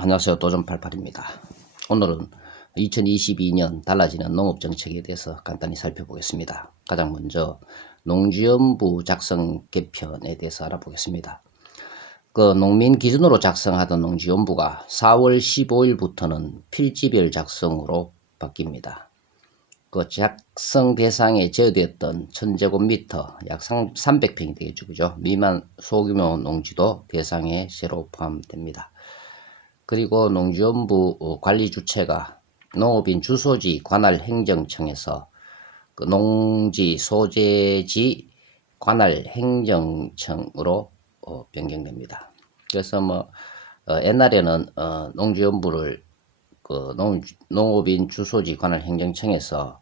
안녕하세요. 도전팔팔입니다. 오늘은 2022년 달라지는 농업정책에 대해서 간단히 살펴보겠습니다. 가장 먼저 농지연부 작성 개편에 대해서 알아보겠습니다. 농민 기준으로 작성하던 농지연부가 4월 15일부터는 필지별 작성으로 바뀝니다. 작성 대상에 제외되었던 1000제곱미터 약 300평이 되겠죠. 그죠? 미만 소규모 농지도 대상에 새로 포함됩니다. 그리고 농지연부 관리 주체가 농업인 주소지 관할 행정청에서 농지 소재지 관할 행정청으로 변경됩니다. 그래서 옛날에는 농지연부를 농업인 주소지 관할 행정청에서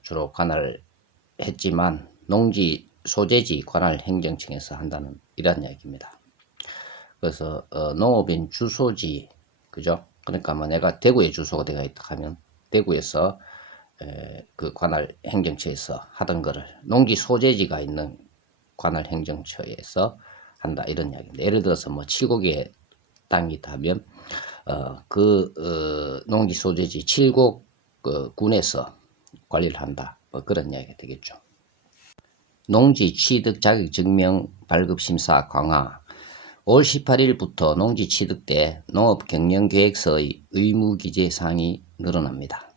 주로 관할했지만 농지 소재지 관할 행정청에서 한다는 이런 이야기입니다. 그래서 농업인 주소지, 그죠? 그러니까 내가 대구에 주소가 되어 있다 하면 대구에서 그 관할 행정처에서 하던 거를 농지 소재지가 있는 관할 행정처에서 한다, 이런 이야기입니다. 예를 들어서 7곡의 땅이 있다면 농지 소재지 7곡 군에서 관리를 한다, 그런 이야기가 되겠죠. 농지 취득 자격 증명 발급 심사 강화. 5월 18일부터 농지 취득 때 농업경영계획서의 의무기재 사항이 늘어납니다.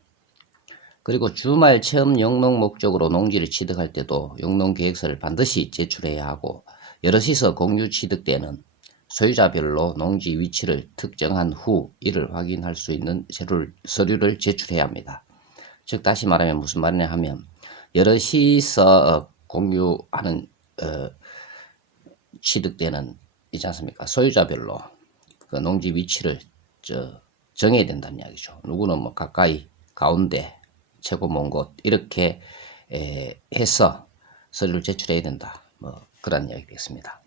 그리고 주말 체험 영농 목적으로 농지를 취득할 때도 영농계획서를 반드시 제출해야 하고, 여럿이서 공유 취득 때는 소유자별로 농지 위치를 특정한 후 이를 확인할 수 있는 서류를 제출해야 합니다. 즉 다시 말하면 무슨 말이냐 하면, 여럿이서 공유하는 취득 때는 있지 않습니까? 소유자별로 그 농지 위치를 정해야 된다는 이야기죠. 누구는 가까이, 가운데, 최고 먼 곳 이렇게 해서 서류를 제출해야 된다, 그런 이야기 되겠습니다.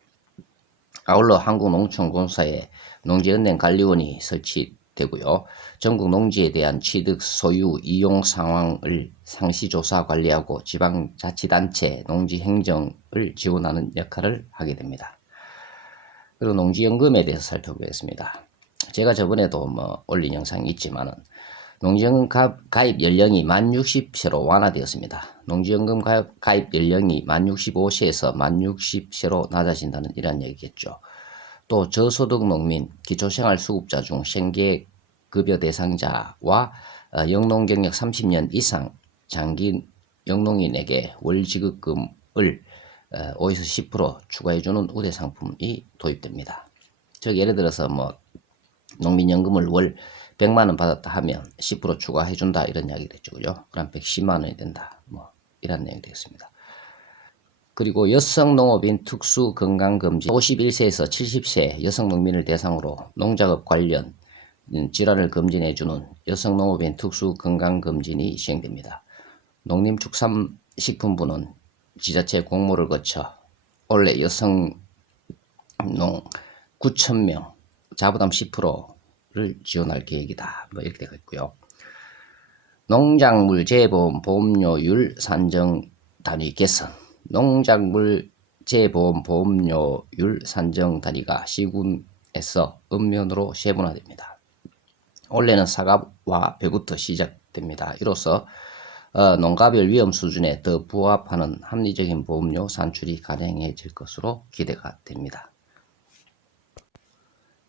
아울러 한국농촌공사에 농지은행관리원이 설치되고요. 전국 농지에 대한 취득, 소유, 이용 상황을 상시조사 관리하고 지방자치단체 농지행정을 지원하는 역할을 하게 됩니다. 그리고 농지연금에 대해서 살펴보겠습니다. 제가 저번에도 올린 영상이 있지만은 농지연금 가입 연령이 만 60세로 완화되었습니다. 농지연금 가입 연령이 만 65세에서 만 60세로 낮아진다는 이런 얘기겠죠. 또 저소득 농민, 기초생활수급자 중 생계급여 대상자와 영농경력 30년 이상 장기 영농인에게 월지급금을 5에서 10% 추가해주는 우대 상품이 도입됩니다. 즉 예를 들어서 농민연금을 월 100만원 받았다 하면 10% 추가해준다, 이런 이야기 됐죠. 그죠? 그럼 110만원이 된다, 이런 내용이 되겠습니다. 그리고 여성농업인 특수건강검진, 51세에서 70세 여성농민을 대상으로 농작업 관련 질환을 검진해주는 여성농업인 특수건강검진이 시행됩니다. 농림축산식품부는 지자체 공모를 거쳐 올해 여성농 9,000명 자부담 10%를 지원할 계획이다, 이렇게 되어 있고요. 농작물 재보험 보험료율 산정 단위 개선. 농작물 재보험 보험료율 산정 단위가 시군에서 읍면으로 세분화됩니다. 올해는 사과와 배부터 시작됩니다. 이로써 농가별 위험 수준에 더 부합하는 합리적인 보험료 산출이 가능해질 것으로 기대가 됩니다.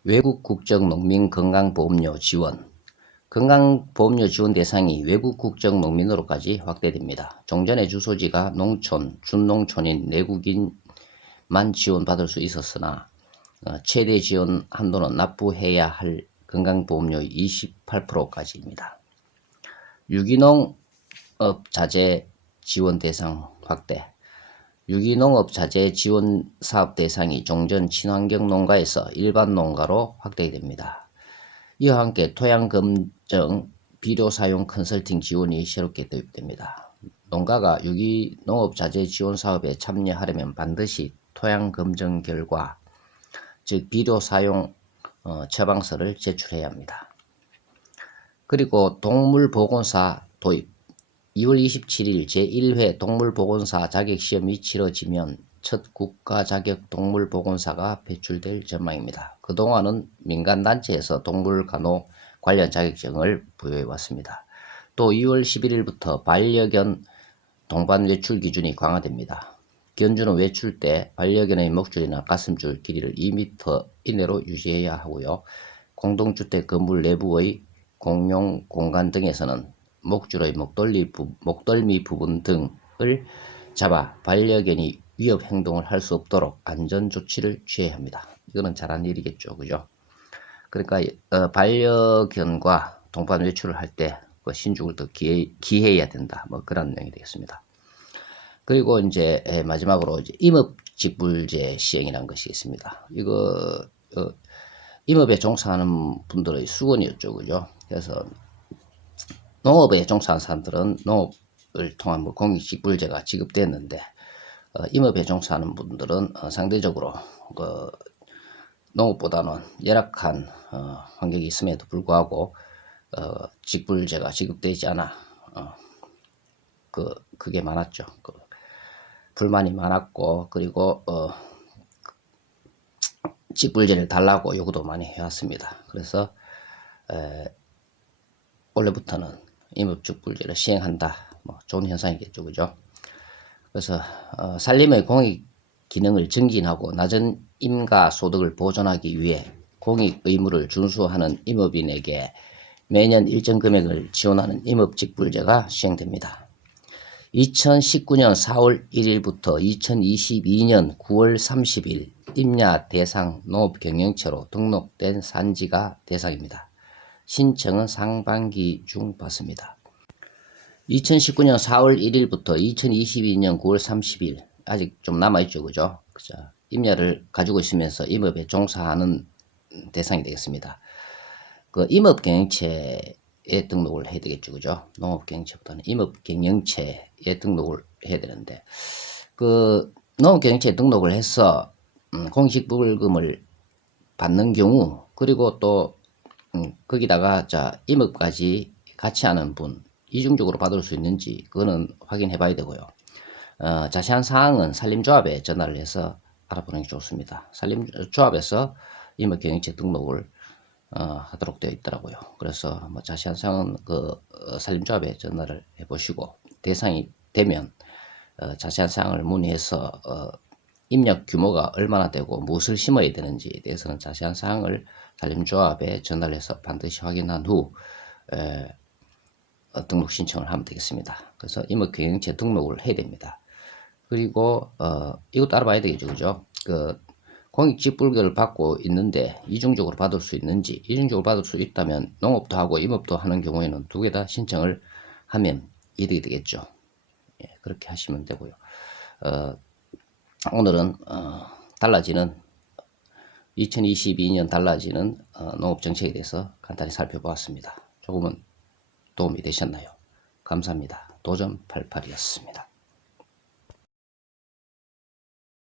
외국 국적 농민 건강보험료 지원. 건강보험료 지원 대상이 외국 국적 농민으로까지 확대됩니다. 종전의 주소지가 농촌, 준농촌인 내국인만 지원받을 수 있었으나 최대 지원 한도는 납부해야 할 건강보험료의 28%까지입니다. 유기농업 자재 지원 대상 확대. 유기농업 자재 지원 사업 대상이 종전 친환경 농가에서 일반 농가로 확대됩니다. 이와 함께 토양 검정, 비료 사용 컨설팅 지원이 새롭게 도입됩니다. 농가가 유기농업 자재 지원 사업에 참여하려면 반드시 토양 검정 결과, 즉 비료 사용 처방서를 제출해야 합니다. 그리고 동물보건사 도입. 2월 27일 제1회 동물보건사 자격시험이 치러지면 첫 국가 자격 동물 보건사가 배출될 전망입니다. 그동안은 민간단체에서 동물 간호 관련 자격증을 부여해 왔습니다. 또 2월 11일부터 반려견 동반 외출 기준이 강화됩니다. 견주는 외출 때 반려견의 목줄이나 가슴줄 길이를 2m 이내로 유지해야 하고요. 공동주택 건물 내부의 공용 공간 등에서는 목줄의 목덜미 부분 등을 잡아 반려견이 위협 행동을 할 수 없도록 안전 조치를 취해야 합니다. 이거는 잘한 일이겠죠, 그죠? 그러니까 반려견과 동반 외출을 할 때 신중을 더 기해야 된다. 뭐 그런 내용이 되겠습니다. 그리고 이제 마지막으로 이제 임업직불제 시행이라는 것이 있습니다. 이거 임업에 종사하는 분들의 수건이었죠, 그죠? 그래서 농업에 종사하는 사람들은 농업을 통한 뭐 공익직불제가 지급됐는데 임업에 종사하는 분들은 상대적으로 농업보다는 열악한 환경이 있음에도 불구하고 직불제가 지급되지 않아 그게 많았죠. 불만이 많았고 그리고 직불제를 달라고 요구도 많이 해왔습니다. 그래서 올해부터는 임업직불제를 시행한다. 뭐 좋은 현상이겠죠, 그죠? 그래서 산림의 공익 기능을 증진하고 낮은 임가 소득을 보존하기 위해 공익 의무를 준수하는 임업인에게 매년 일정 금액을 지원하는 임업직불제가 시행됩니다. 2019년 4월 1일부터 2022년 9월 30일 임야 대상 농업경영체로 등록된 산지가 대상입니다. 신청은 상반기 중 받습니다. 2019년 4월 1일부터 2022년 9월 30일 아직 좀 남아있죠, 그죠? 임야를 가지고 있으면서 임업에 종사하는 대상이 되겠습니다. 그 임업경영체에 등록을 해야 되겠죠, 그죠? 농업경영체보다는 임업경영체에 등록을 해야 되는데, 그 농업경영체에 등록을 해서 공식부금을 받는 경우, 그리고 또 거기다가 임업까지 같이 하는 분 이중적으로 받을 수 있는지 그거는 확인해 봐야 되고요. 자세한 사항은 산림조합에 전화를 해서 알아보는 게 좋습니다. 산림조합에서 임업경영체 등록을 하도록 되어 있더라고요. 그래서 뭐 자세한 사항은 산림조합에 전화를 해보시고 대상이 되면 자세한 사항을 문의해서 입력 규모가 얼마나 되고 무엇을 심어야 되는지에 대해서는 자세한 사항을 산림조합에 전화를 해서 반드시 확인한 후 등록 신청을 하면 되겠습니다. 그래서 임업경영체 등록을 해야 됩니다. 그리고 이것도 알아봐야 되겠죠, 그죠? 공익직불제를 받고 있는데 이중적으로 받을 수 있는지, 이중적으로 받을 수 있다면 농업도 하고 임업도 하는 경우에는 두 개 다 신청을 하면 이득이 되겠죠. 예, 그렇게 하시면 되고요. 오늘은 달라지는 2022년 달라지는 농업정책에 대해서 간단히 살펴보았습니다. 조금은 도움이 되셨나요? 감사합니다. 도전88이었습니다.